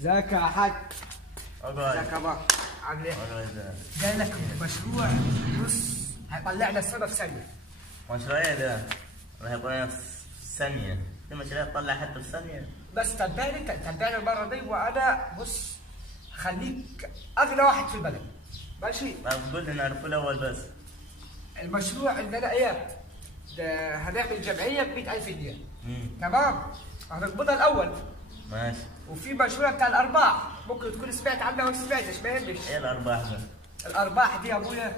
ازيك يا حاج؟ ازيك يا بابا؟ عامل ايه؟ جاي لك مشروع بص هيطلعنا السما في ثانية. مشروع ايه ده؟ راح يطلعنا في ثانية، في مشاريع تطلع حتى في ثانية. بس تبعني المرة دي وانا بص خليك اغنى واحد في البلد. ماشي؟ طب قول لي نعرفه الاول بس. المشروع ان انا ايه؟ ده هنعمل جمعية ب 100,000 جنيه. تمام؟ هنقبضها الاول. ماشي. وفي مشروع بتاع الارباح، ممكن تكون سمعت عنه ولا ما سمعتش، ما يهمش. ايه الارباح ده؟ الارباح دي يا ابويا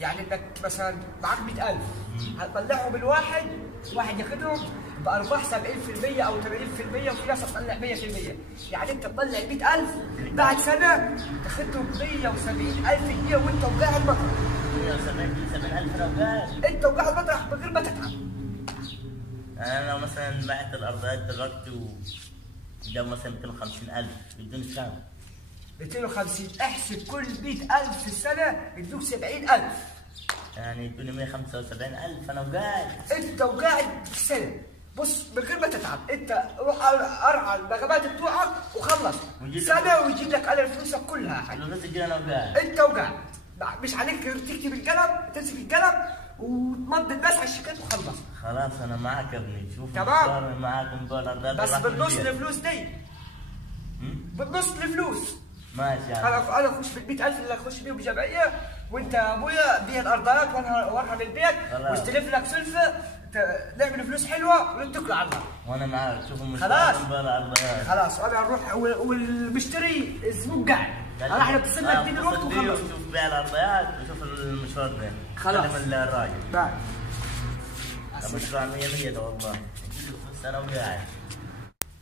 يعني انك مثلا معاك 100,000 هتطلعهم الواحد ياخدهم بارباح 70% او 80%، وفي ناس هتطلع 100%. يعني انت تطلع 100,000 بعد سنه تاخدهم 170,000 جنيه وانت وقاعد مطرح. 170,000 لو قاعد؟ انت وقاعد مطرح من غير ما تتعب. انا لو مثلا بعت الارضيات دلوقتي وجاب مثلا 250,000 يدوني كام؟ 250. احسب كل 100,000 في السنه يدوك 70,000. يعني يدوني 175,000 انا وقاعد. انت وقاعد في السنه بص من غير ما تتعب. انت روح ارعى النغمات بتوعك وخلص سنه ويجيب لك على فلوسك كلها يا حاج. الفلوس تجي انا وقاعد. انت وقاعد مش عليك تكتب القلم، تمسك القلم وتمضي الناس على الشيكات وخلص. خلاص انا معاك يا ابني. شوف تمام معاكم دولار بس بالنص الفلوس دي. بالنص الفلوس. ماشي يعني. انا اخش بال 100,000 اللي اخش بيهم جمعيه، وانت يا ابويا بيع الارضيات وارهن البيت واستلف لك سلفه، نعمل فلوس حلوه ونتكل على الله. وانا معاك. شوف خلاص خلاص انا اروح والمشتري الزبون قاعد. احنا اتصل لك تيجي الوقت وخلص. شوف بيع الارضيات وشوف المشوار ده. خلاص كلم الراجل. بعد المشروع 100 ده والله. بس انا وقاعد.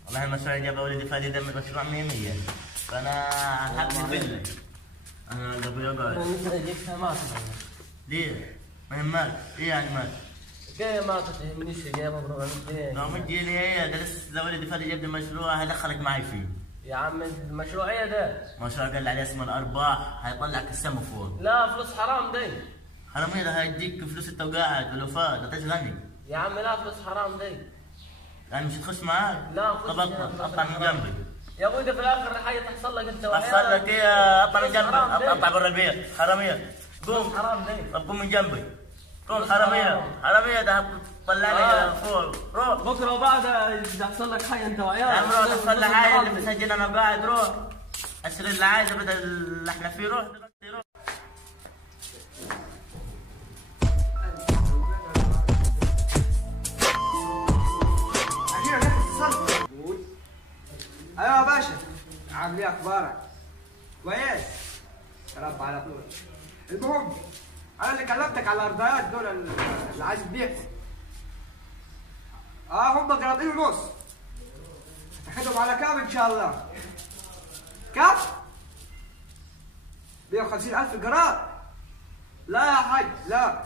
والله المشروع جاب ولدي فائده من المشروع 100. فانا هبني فيلا. انا قبل يقعد. جبتها ما تفهم. ليه؟ ما يهمك. ايه يعني مالك؟ كيف ما تهمنيش جاي مبروك عليك. لو مجي لي ايه ده لسه ولدي فادي جاب لي مشروع هدخلك معي فيه. يا عم المشروع ايه ده؟ مشروع قال لي عليه اسمه الارباح هيطلعك السما فوق. لا فلوس حرام دي. حرام ايه ده هيديك فلوس انت وقاعد بالوفاء ده تغني. يا عم لا فلوس حرام دي. يعني مش تخش معاك؟ لا طب اطلع من جنبي. يا ابوي ده في الاخر حاجه تحصل لك انت وعيالك. تحصل لك ايه؟ اطلع من جنبي. اطلع برا البيت. حراميه. قوم. حرام دي. طب قوم من جنبي. قوم حراميه ده طلع لي فوق. روح. بكره وبعد يحصل لك حاجه انت وعيالك. يا عم روح تحصل لي حاجه اللي مسجل انا قاعد. روح اشتري اللي عايزه بدل اللي احنا فيه. روح دلوقتي روح. ايوه يا باشا، عامل ايه اخبارك؟ كويس؟ رب على طول. المهم انا اللي كلمتك على الارضيات دول اللي عايز تبيعهم. هم قراطين ونص. هتاخدهم على كام ان شاء الله؟ كام؟ 150,000 قراط؟ لا يا حاج لا.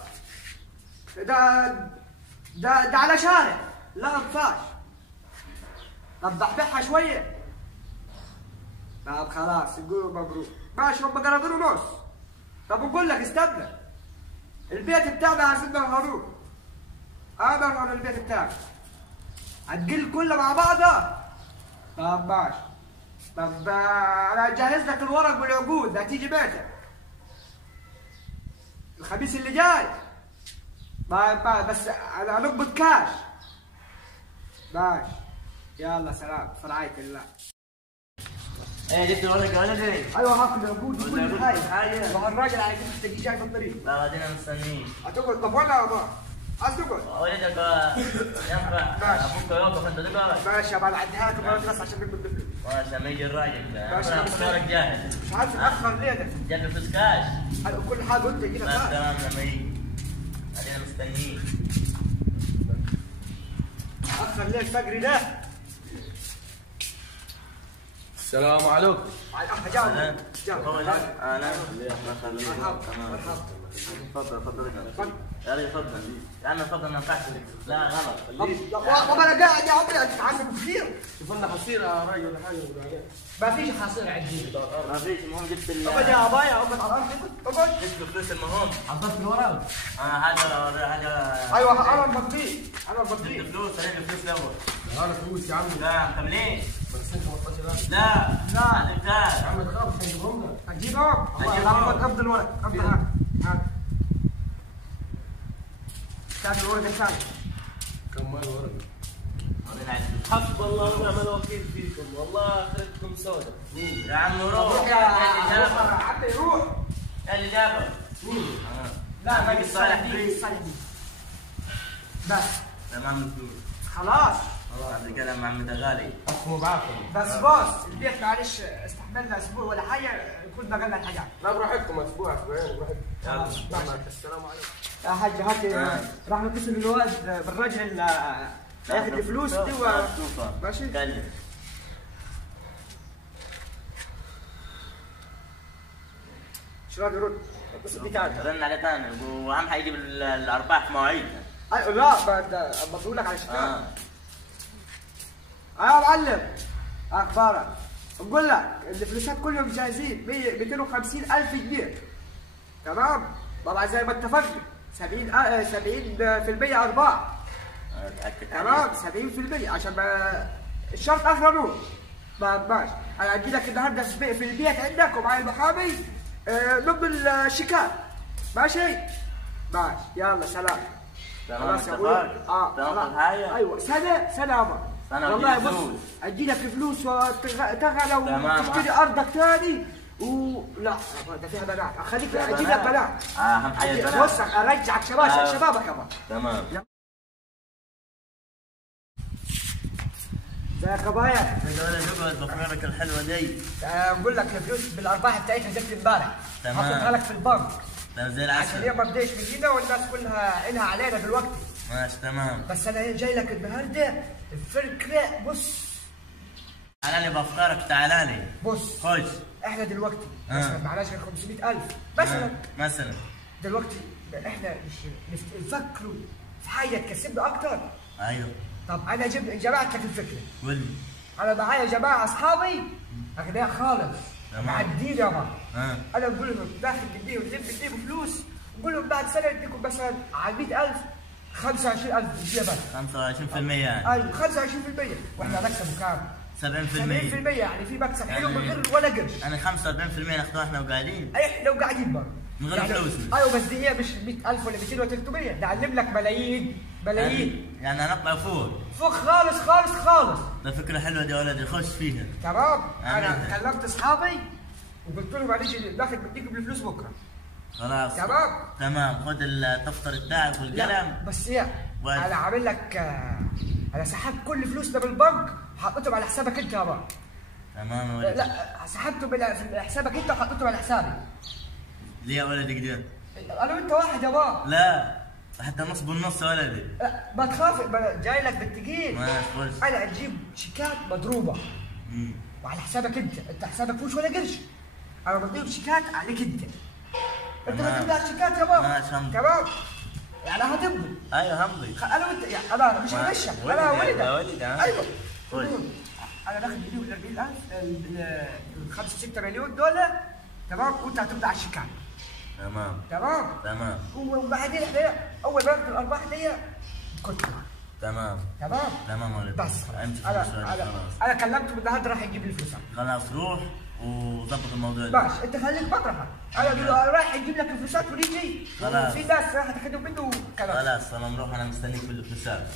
ده على شارع. لا ما ينفعش. طب بحبحها شويه. طب خلاص نقول مبروك. ماشي هم قراطين ونص. طب بقول لك استنى. البيت بتاعنا عايزين نهروه. انا نهر البيت بتاعك. هتقل كله مع بعضها؟ طب ماشي. طب انا هجهز لك الورق والعقود هتيجي بيتك. الخميس اللي جاي. طيب بس انا هنقبض كاش. ماشي. يلا سلام في رعاية الله. ايه جبت الورق ولا ولدي؟ ايوه هاخد العقود وكل حاجه. ما هو الراجل على كيف تجي جاي في الطريق. لا بعدين انا مستنيك. هتقعد طب ولا ما؟ عايز تقعد؟ ولدك ينفع ابوك يوقف انت تقعد؟ ماشي ابقى اعديها لك مرة بس عشان نقبض الفلوس. ماشي لما يجي الراجل ماشي الورق جاهز. مش عارف تاخر ليه ده؟ جاب فلوس كاش. كل حاجه قلت يجينا ما كاش. الكلام لما يجي. بعدين انا مستنيك. اخر ليه الفجر ده؟ السلام عليكم. جاوب. انا الله يخليك. مرحبا. تفضل تفضل اتفضل. يا ريت تفضل يا عم تفضل ما ينفعش لا غلط طب انا قاعد يا عمري اتعلم كثير. شوف لنا حصيره يا راجل ولا حاجه ولا عليه. ما فيش حصير عندي. ما فيش المهم جبت اقعد يا ابايا اقعد على الارض اقعد. جبت فلوس المهم حطيت في الورق. حاجه ايوه انا البطيء انا جبت البطيء. فلوس انا الفلوس الاول انا فلوس يا عم. لا كملين بس انت 15000. لا لا. هذيك يا عم تخافش هنجيبهم لك. اجيبهم. قبض الورق قبض هات. هات الورق الثاني. كم مال ورق؟ حسب الله ونعم الوكيل فيكم والله اخرتكم سوداء. يا عم روح روح يا عمي روح. اللي جابك لا باقي الصالح دي بس تمام الفلوس خلاص. هذا الكلام مع عمي غالي اسمه بعافيه. بس بص البيت معلش استحملنا اسبوع ولا حاجه يكون بقلنا الحاجات. لا براحتكم اسبوع اسبوعين براحتكم. يلا السلام عليكم. يا حاج هات راح نتصل بالواد بالرجل اللي ياخذ الفلوس دي ماشي. كلم شلون يرد؟ اتصل بي تاني. رن عليه ثاني واهم حاجه يجيب الارباح في مواعيدها لا بقول لك على شكل. يا معلم اخبارك؟ بقول لك الفلوسات كلهم جاهزين 250,000 جنيه تمام؟ طبعا زي ما اتفقنا 70% ارباح تمام 70% عشان الشرط اخر نور. ماشي انا اجي لك النهارده في البيت عندك ومعي المحامي نبض الشيكات ماشي؟ ماشي يلا سلام. خلاص يا ابوي تاخذ حاجه؟ ايوه سنه عمر والله بص اجي لك فلوس وتغلى وتشتري ارضك ثاني لا ده فيها بنات اخليك اجيب لك بنات. اهم حاجه البنات. بص ارجعك شبابك يابا. تمام ازيك يا بايا؟ اقعد بخبرك الحلوه دي. بقول لك الفلوس بالارباح بتاعتها جت امبارح. تمام. حطيتها لك في البنك زي عشان العسل. هي ما بديش من هنا والناس كلها عينها علينا دلوقتي. ماشي تمام. بس انا جاي لك النهارده الفكره بص. تعالى لي بافكارك تعالى لي. بص خش. احنا دلوقتي مثلا معناش غير 500,000 مثلا. دلوقتي احنا مش نفكروا في حاجه تكسبنا اكتر. ايوه. طب انا جمعت لك الفكره. قول لي. انا معايا جماعه اصحابي اغنياء خالص معدين يابا. انا بقول لهم داخل بديهم بديهم فلوس بقول لهم بعد سنه اديكم مثلا على 100,000 25,000 جنيه بس. 25% يعني. ايوه 25% واحنا نكسبوا كام؟ 70% يعني في مكسب حلو من غير ولا قرش. يعني 45% ناخذوها احنا وقاعدين. اي لو قاعدين برضه من غير فلوس. ايوه بس دي هي مش 100,000 ولا 200 ولا 300 نعلم لك ملايين. يعني هنطلع فوق خالص. ده فكره حلوه دي يا ولدي خش فيها. تمام انا كلمت اصحابي وقلت لهم معلش داخل بديكم الفلوس بكره. خلاص تمام خد الدفتر بتاعك والقلم. بس هي انا عامل لك انا سحبت كل فلوسنا بالبنك حطيتهم على حسابك انت يابا. تمام يا ولدي. لا سحبتهم في حسابك انت وحطيتهم على حسابي. ليه يا ولدي كده؟ انا وانت واحد يابا. لا حتى نص بالنص يا ولدي. لا ما تخاف جاي لك بالثقيل. انا اجيب شيكات مضروبه وعلى حسابك انت حسابك فيهوش ولا قرش. انا بضيف شيكات عليك انت ما تبدا الشيكات يابا. ماشي همضي. تمام يعني هتمضي. ايوه همضي. انا وانت يعني انا مش هغشك انا ولدك. ايوه قول. انا داخل بديهم ال 40,000 ال 5 6 مليون دول تمام وانت هتبدا على الشيكات. تمام وبعدين احنا اول ما ناخد الارباح دي كنت تمام ولد. بس انا كلمته النهارده راح يجيب لي فلوس. خلاص روح وظبط الموضوع ده. ماشي انت خليك مطرحك. انا رايح يجيب لك الفلوسات ونيجي في ناس راح تاخذهم منه وكلام. خلاص انا نروح انا مستنيك بالفلوسات.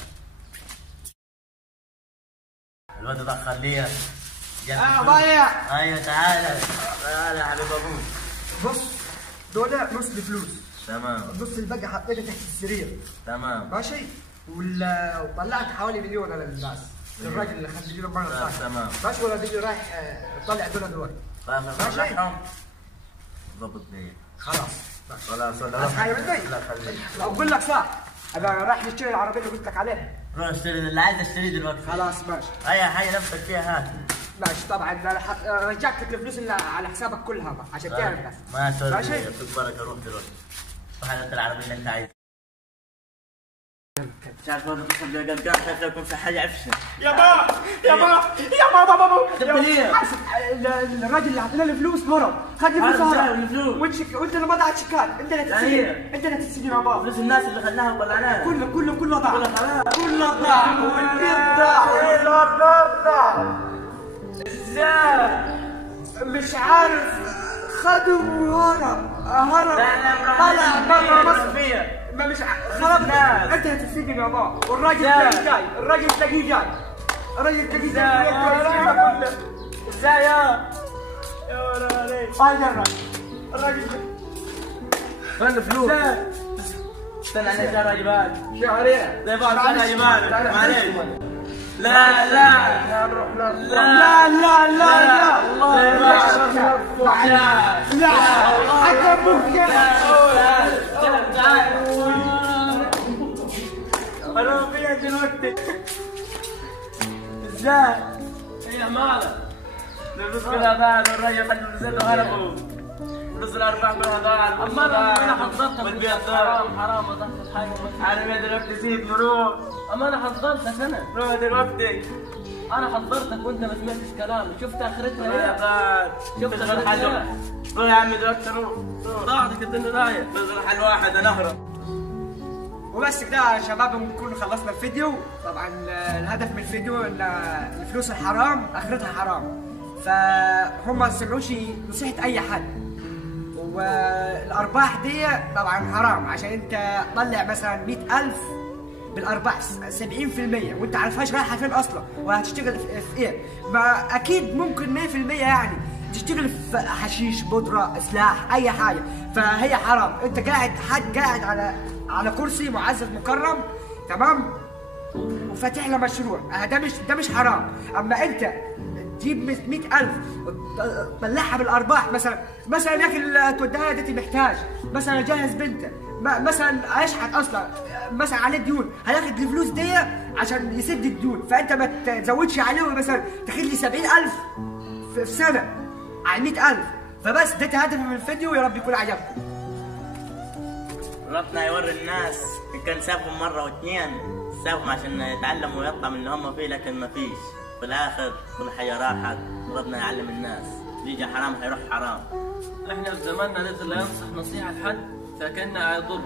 الواد ده خليه بايع. ايوه تعالى يا حبيب ابوك. بص دول نص الفلوس. تمام. النص الباقي حطيته تحت السرير. تمام. ماشي وطلعت حوالي مليون على الناس الراجل اللي خد يجيب المره. تمام. ماشي ولا تيجي رايح تطلع دول دلوقتي. ماشي. ضبط نية. خلاص. خلاص حاجه مني؟ لا خليك. اقول لك صح انا رايح اشتري العربيه اللي قلت لك عليها. روح اشتري اللي عايز اشتريه دلوقتي. خلاص ماشي. اي حاجه نفسك فيها هات. ماشي طبعا انا رجعت لك الفلوس اللي على حسابك كلها عشان تعرف بس. ماشي يعطيك بركه روح دلوقتي. هذا العربي اللي انت عايزه. مش عارف والله تصل بالقلقان خايف لكم في حاجه عفشه. يا بابا ليه؟ الراجل اللي عطينا له فلوس هرب، خد لي فلوس هرب. وانت اللي مضى على الشيكات، انت اللي هتتسجن، انت اللي هتتسجن يا بابا. فلوس الناس اللي خدناها وطلعناها كله ضاع. كله ضاع. ازاي؟ مش عارف، خدوا وهرب طلع برا مصر. ما مش خرب انت هتتسجن يا بابا. والراجل جاي، الراجل تلاقيه جاي. ازاي يا ولد عليك؟ الراجل فين الفلوس؟ استنى على شهر واجبات. شهرين زي بعض انا يبان معليش. لا حرام فيها جنوتي. ازاي؟ هي مالك؟ الفلوس كلها ضاعت والراجل خد فلوسه وهربوا. فلوس الارباح كلها ضاعت. اما انا حضرتك والبيت حرام وضحت حاجه. انا دلوقتي سيبني روح. اما انا حضرتك روح دلوقتي. انا حضرتك وانت ما سمعتش كلامي. شفت اخرتها ايه؟ شفت اخرتها ايه؟ روح يا عمي دلوقتي روح. ضاعتك الدنيا ضايع. بس حل واحد انا اهرب. وبس كده يا شباب نكون خلصنا الفيديو. طبعا الهدف من الفيديو ان الفلوس الحرام اخرتها حرام، فهم ما سمعوش نصيحة اي حد. والارباح دي طبعا حرام، عشان انت تطلع مثلا 100,000 بالارباح 70% وانت عارفهاش رايحه فين اصلا وهتشتغل في ايه. ما اكيد ممكن 100% يعني تشتغل في حشيش، بودره، سلاح، اي حاجه، فهي حرام. انت قاعد على كرسي معزز مكرم، تمام، وفاتح له مشروع. ده مش حرام. اما انت تجيب 100,000 وتطلعها بالارباح، مثلا يا اخي توديها ديتي محتاج، مثلا جهز بنته، مثلا اشحت اصلا، مثلا عليه ديون، هياخد الفلوس دي عشان يسد الديون، فانت ما تزودش عليه مثلا تاخد لي 70,000 في سنه على 100,000. فبس ده هدفي من الفيديو، يا رب يكون عجبكم. ربنا يوري الناس ان كان سابهم مره واثنين، سابهم عشان يتعلموا ويطلعوا من اللي هم فيه، لكن ما فيش. في الاخر كل حاجه راحت، وربنا يعلم الناس يجي حرام هيروح حرام. احنا في زماننا لازم لا ينصح نصيحه لحد فكانها هيضر.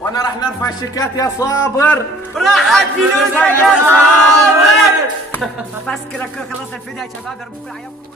وانا راح نرفع الشيكات يا صابر. راحت فلوسك يا صابر. بس كده خلصنا الفيديو يا شباب، يا رب يكون عجبكم.